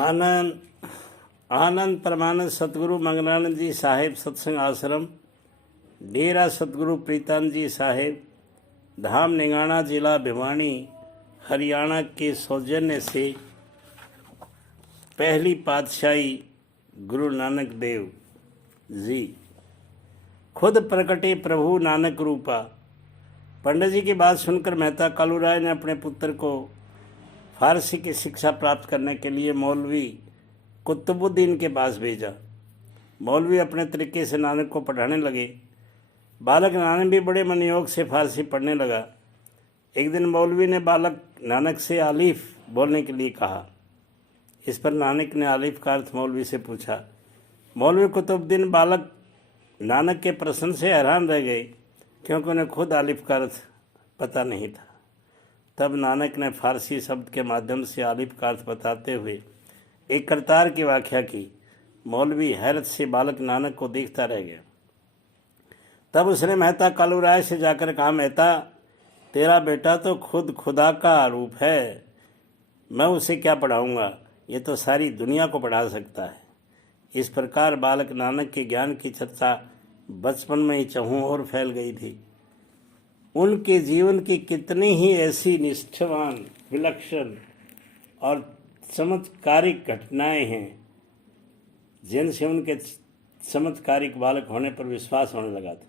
आनंद आनंद परमानंद सतगुरु मंगलानंद जी साहेब सत्संग आश्रम, डेरा सतगुरु प्रीतम जी साहेब, धाम निगाना, जिला भिवानी, हरियाणा के सौजन्य से पहली पातशाही गुरु नानक देव जी खुद प्रकटे प्रभु नानक रूपा। पंडित जी की बात सुनकर मेहता कालूराय ने अपने पुत्र को फारसी की शिक्षा प्राप्त करने के लिए मौलवी कुतुबुद्दीन के पास भेजा। मौलवी अपने तरीके से नानक को पढ़ाने लगे। बालक नानक भी बड़े मनयोग से फारसी पढ़ने लगा। एक दिन मौलवी ने बालक नानक से आलिफ बोलने के लिए कहा। इस पर नानक ने आलिफ का अर्थ मौलवी से पूछा। मौलवी कुतुबुद्दीन बालक नानक के प्रश्न से हैरान रह गए, क्योंकि उन्हें खुद आलिफ का अर्थ पता नहीं था। तब नानक ने फारसी शब्द के माध्यम से आलिफ का अर्थ बताते हुए एक करतार की व्याख्या की। मौलवी हैरत से बालक नानक को देखता रह गया। तब उसने मेहता कालूराय से जाकर कहा, मेहता, तेरा बेटा तो खुद खुदा का रूप है, मैं उसे क्या पढ़ाऊँगा, ये तो सारी दुनिया को पढ़ा सकता है। इस प्रकार बालक नानक के ज्ञान की चर्चा बचपन में ही चहुं ओर फैल गई थी। उनके जीवन की कितनी ही ऐसी निष्ठावान, विलक्षण और चमत्कारिक घटनाएं हैं जिनसे उनके चमत्कारिक बालक होने पर विश्वास होने लगा था।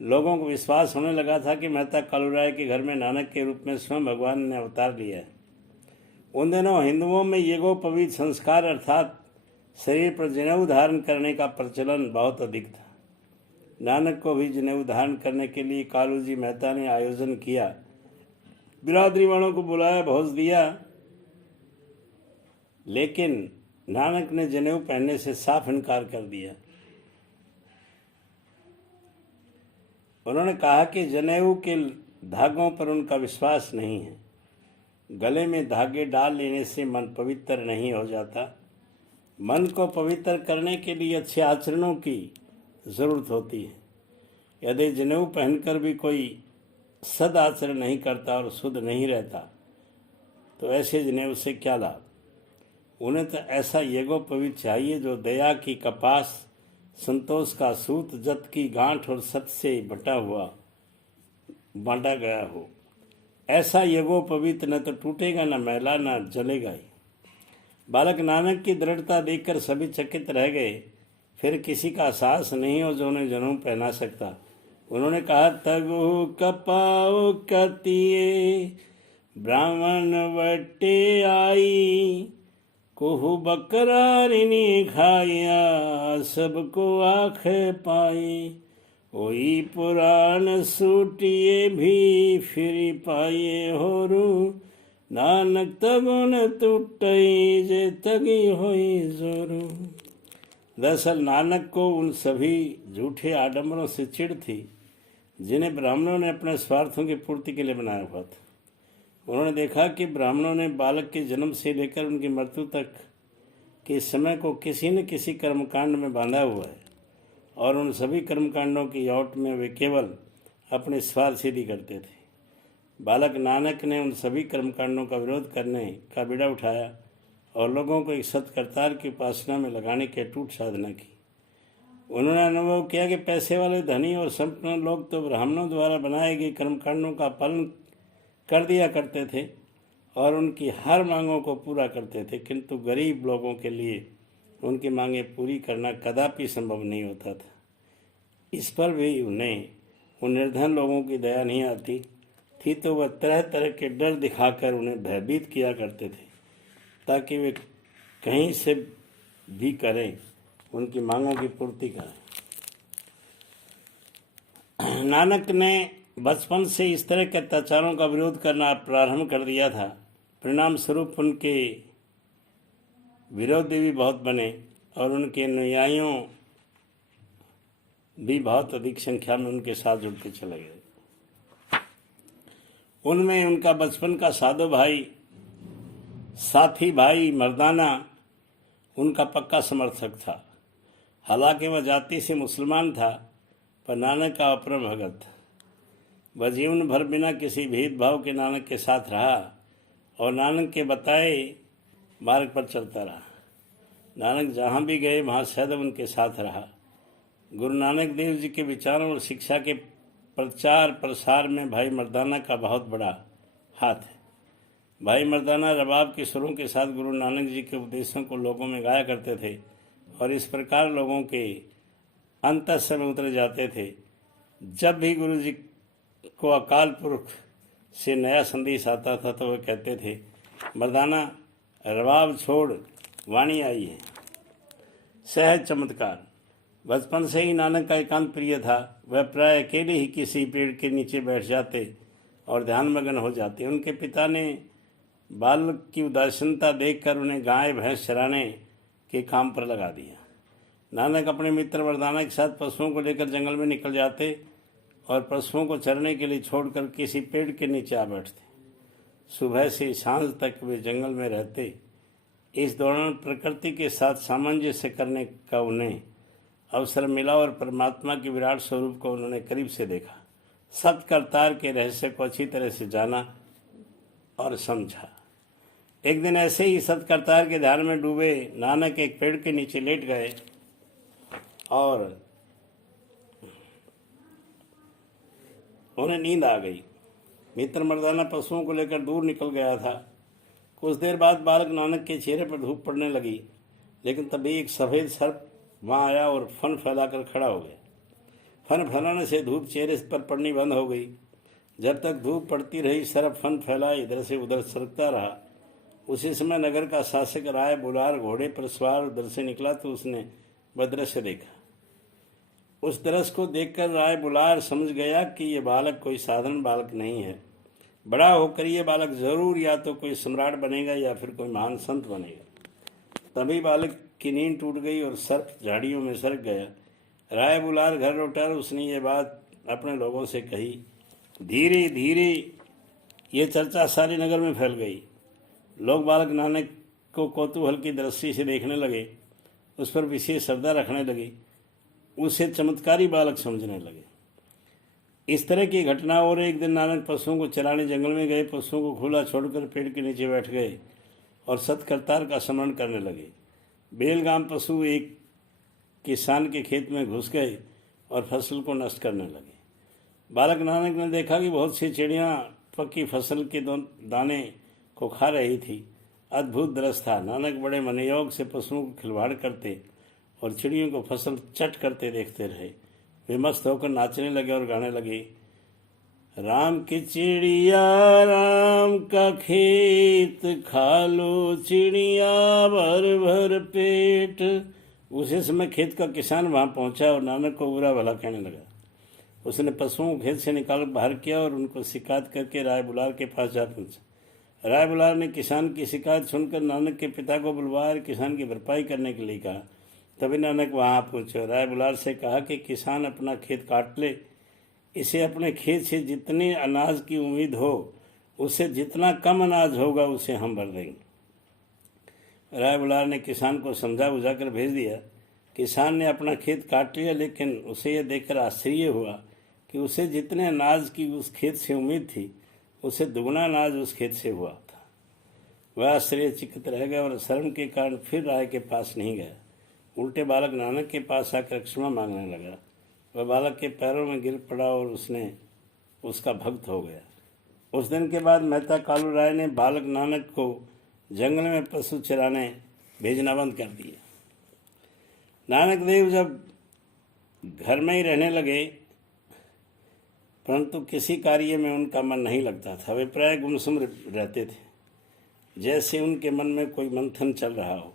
लोगों को विश्वास होने लगा था कि मेहता कालूराय के घर में नानक के रूप में स्वयं भगवान ने अवतार लिया है। उन दिनों हिंदुओं में यज्ञोपवीत संस्कार अर्थात शरीर पर जनेऊ धारण करने का प्रचलन बहुत अधिक था। नानक को भी जनेऊ धारण करने के लिए कालू जी मेहता ने आयोजन किया। बिरादरी वालों को बुलाया, भोज दिया, लेकिन नानक ने जनेऊ पहनने से साफ इनकार कर दिया। उन्होंने कहा कि जनेऊ के धागों पर उनका विश्वास नहीं है। गले में धागे डाल लेने से मन पवित्र नहीं हो जाता। मन को पवित्र करने के लिए अच्छे आचरणों की ज़रूरत होती है। यदि जनेऊ पहनकर भी कोई सद आचरण नहीं करता और शुद्ध नहीं रहता, तो ऐसे जनेऊ से क्या लाभ। उन्हें तो ऐसा यज्ञोपवीत चाहिए जो दया की कपास, संतोष का सूत, जत की गांठ और सत से बांटा गया हो। ऐसा यज्ञोपवीत न तो टूटेगा, न मैला, न जलेगा ही। बालक नानक की दृढ़ता देखकर सभी चकित रह गए। फिर किसी का साहस नहीं हो जो उन्हें जनेऊ पहना सकता। उन्होंने कहा, तगु कपाओ कतिये ब्राह्मण वटे आई, कोहु बकरा रिनी खाया, सबको आँख पाई, ओई पुराण सूटिए भी फिर पाइए होरू, नानक तगुन टूटई जे तगी होई जोरू। दरअसल नानक को उन सभी झूठे आडंबरों से चिढ़ थी जिन्हें ब्राह्मणों ने अपने स्वार्थों की पूर्ति के लिए बनाया हुआ था। उन्होंने देखा कि ब्राह्मणों ने बालक के जन्म से लेकर उनकी मृत्यु तक के समय को किसी न किसी कर्मकांड में बांधा हुआ है, और उन सभी कर्मकांडों की औट में वे केवल अपने स्वार्थ सिद्धि करते थे। बालक नानक ने उन सभी कर्मकांडों का विरोध करने का बीड़ा उठाया और लोगों को एक सत्कर्तार की उपासना में लगाने की अटूट साधना की। उन्होंने अनुभव किया कि पैसे वाले धनी और संपन्न लोग तो ब्राह्मणों द्वारा बनाए गए कर्मकांडों का पालन कर दिया करते थे और उनकी हर मांगों को पूरा करते थे, किंतु गरीब लोगों के लिए उनकी मांगें पूरी करना कदापि संभव नहीं होता था। इस पर भी उन्हें उन निर्धन लोगों की दया नहीं आती थी, तो वह तरह तरह के डर दिखाकर उन्हें भयभीत किया करते थे ताकि वे कहीं से भी करें, उनकी मांगों की पूर्ति करें। नानक ने बचपन से इस तरह के अत्याचारों का विरोध करना प्रारंभ कर दिया था। परिणाम स्वरूप उनके विरोधी भी बहुत बने और उनके अनुयायियों भी बहुत अधिक संख्या में उनके साथ जुड़ते चले गए। उनमें उनका बचपन का साथी भाई मर्दाना उनका पक्का समर्थक था। हालांकि वह जाति से मुसलमान था, पर नानक का अपरम भगत था। वह जीवन भर बिना किसी भेदभाव के नानक के साथ रहा और नानक के बताए मार्ग पर चलता रहा। नानक जहाँ भी गए वहाँ सदैव उनके साथ रहा। गुरु नानक देव जी के विचारों और शिक्षा के प्रचार प्रसार में भाई मर्दाना का बहुत बड़ा हाथ है। भाई मर्दाना रबाब के सुरों के साथ गुरु नानक जी के उपदेशों को लोगों में गाया करते थे और इस प्रकार लोगों के अंतःस्थ में उतर जाते थे। जब भी गुरु जी को अकाल पुरख से नया संदेश आता था तो वह कहते थे, मर्दाना रबाब छोड़ वाणी आई है। सहज चमत्कार। बचपन से ही नानक का एकांत प्रिय था। वह प्राय अकेले ही किसी पेड़ के नीचे बैठ जाते और ध्यान मग्न हो जाते। उनके पिता ने बालक की उदासीनता देखकर उन्हें गाय भैंस चराने के काम पर लगा दिया। नानक अपने मित्र मर्दाना के साथ पशुओं को लेकर जंगल में निकल जाते और पशुओं को चरने के लिए छोड़कर किसी पेड़ के नीचे आ बैठते। सुबह से सांझ तक वे जंगल में रहते। इस दौरान प्रकृति के साथ सामंजस्य करने का उन्हें अवसर मिला और परमात्मा के विराट स्वरूप को उन्होंने करीब से देखा। सत्कर्तार के रहस्य को अच्छी तरह से जाना और समझा। एक दिन ऐसे ही सत्कर्तार के ध्यान में डूबे नानक एक पेड़ के नीचे लेट गए और उन्हें नींद आ गई। मित्र मर्दाना पशुओं को लेकर दूर निकल गया था। कुछ देर बाद बालक नानक के चेहरे पर धूप पड़ने लगी, लेकिन तभी एक सफ़ेद सर्प वहाँ आया और फन फैलाकर खड़ा हो गया। फन फैलाने से धूप चेहरे पर पड़नी बंद हो गई। जब तक धूप पड़ती रही सर्प फन फैलाए इधर से उधर सरकता रहा। उसी समय नगर का शासक राय बुलार घोड़े पर सवार उधर से निकला तो उसने वह दृश्य देखा। उस दृश्य को देखकर राय बुलार समझ गया कि ये बालक कोई साधारण बालक नहीं है। बड़ा होकर ये बालक जरूर या तो कोई सम्राट बनेगा या फिर कोई महान संत बनेगा। तभी बालक की नींद टूट गई और सर्प झाड़ियों में सरक गया। राय बुलार घर लौटा, उसने ये बात अपने लोगों से कही। धीरे धीरे ये चर्चा सारे नगर में फैल गई। लोग बालक नानक को कौतूहल की दृष्टि से देखने लगे, उस पर विशेष श्रद्धा रखने लगे, उसे चमत्कारी बालक समझने लगे। इस तरह की घटना। और एक दिन नानक पशुओं को चराने जंगल में गए। पशुओं को खुला छोड़कर पेड़ के नीचे बैठ गए और सत्कर्तार का स्मरण करने लगे। बेलगाम पशु एक किसान के खेत में घुस गए और फसल को नष्ट करने लगे। बालक नानक ने देखा कि बहुत सी चिड़ियाँ पक्की फसल के दाने को खा रही थी। अद्भुत दृश्य था। नानक बड़े मनोयोग से पशुओं को खिलवाड़ करते और चिड़ियों को फसल चट करते देखते रहे। वे मस्त होकर नाचने लगे और गाने लगे, राम की चिड़िया राम का खेत, खा लो चिड़िया भर भर पेट। उसी समय खेत का किसान वहां पहुंचा और नानक को बुरा भला कहने लगा। उसने पशुओं को खेत से निकाल बाहर किया और उनको शिकायत करके राय बुलार के पास जा पहुंचा। राय बुलार ने किसान की शिकायत सुनकर नानक के पिता को बुलवाया, किसान की भरपाई करने के लिए कहा। तभी नानक वहाँ पहुँचे। राय बुलार से कहा कि किसान अपना खेत काट ले, इसे अपने खेत से जितने अनाज की उम्मीद हो उससे जितना कम अनाज होगा उसे हम भर देंगे। राय बुलार ने किसान को समझा बुझा कर भेज दिया। किसान ने अपना खेत काट लिया, लेकिन उसे यह देखकर आश्चर्य हुआ कि उसे जितने अनाज की उस खेत से उम्मीद थी उससे दुगना अनाज उस खेत से हुआ था। वह आश्चर्यचकित रह गया और शर्म के कारण फिर राय के पास नहीं गया। उल्टे बालक नानक के पास आकर क्षमा मांगने लगा। वह बालक के पैरों में गिर पड़ा और उसने उसका भक्त हो गया। उस दिन के बाद मेहता कालू राय ने बालक नानक को जंगल में पशु चराने भेजना बंद कर दिया। नानक देव जब घर में ही रहने लगे, परंतु किसी कार्य में उनका मन नहीं लगता था। वे प्राय गुमसुम रहते थे, जैसे उनके मन में कोई मंथन चल रहा हो।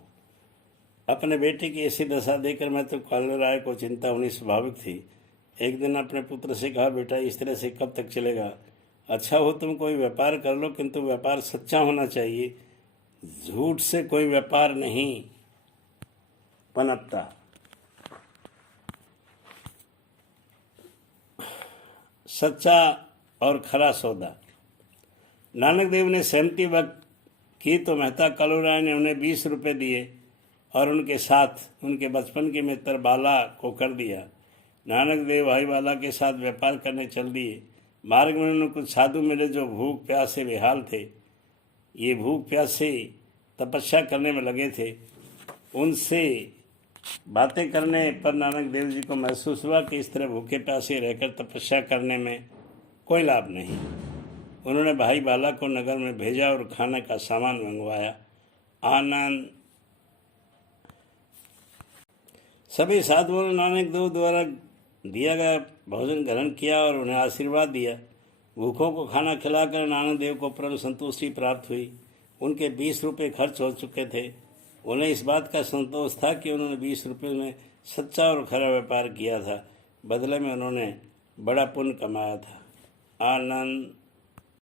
अपने बेटे की ऐसी दशा देखकर मैं तो कालू राय को चिंता होनी स्वाभाविक थी। एक दिन अपने पुत्र से कहा, बेटा इस तरह से कब तक चलेगा? अच्छा हो तुम कोई व्यापार कर लो, किंतु व्यापार सच्चा होना चाहिए। झूठ से कोई व्यापार नहीं पनपता। सच्चा और खरा सौदा। नानक देव ने सहमति व्यक्त की तो मेहता कालू राय ने उन्हें 20 रुपये दिए और उनके साथ उनके बचपन के मित्र बाला को कर दिया। नानक देव भाई बाला के साथ व्यापार करने चल दिए। मार्ग में उन्हें कुछ साधु मिले जो भूख प्यास से बेहाल थे। ये भूख प्यास से तपस्या करने में लगे थे। उनसे बातें करने पर नानक देव जी को महसूस हुआ कि इस तरह भूखे प्यासे रहकर तपस्या करने में कोई लाभ नहीं। उन्होंने भाई बाला को नगर में भेजा और खाने का सामान मंगवाया। आनंद सभी साधुओं ने नानक देव द्वारा दिया गया भोजन ग्रहण किया और उन्हें आशीर्वाद दिया। भूखों को खाना खिलाकर नानक देव को परम संतुष्टि प्राप्त हुई। उनके 20 रुपये खर्च हो चुके थे। उन्हें इस बात का संतोष था कि उन्होंने 20 रुपये में सच्चा और खरा व्यापार किया था। बदले में उन्होंने बड़ा पुण्य कमाया था। आनंद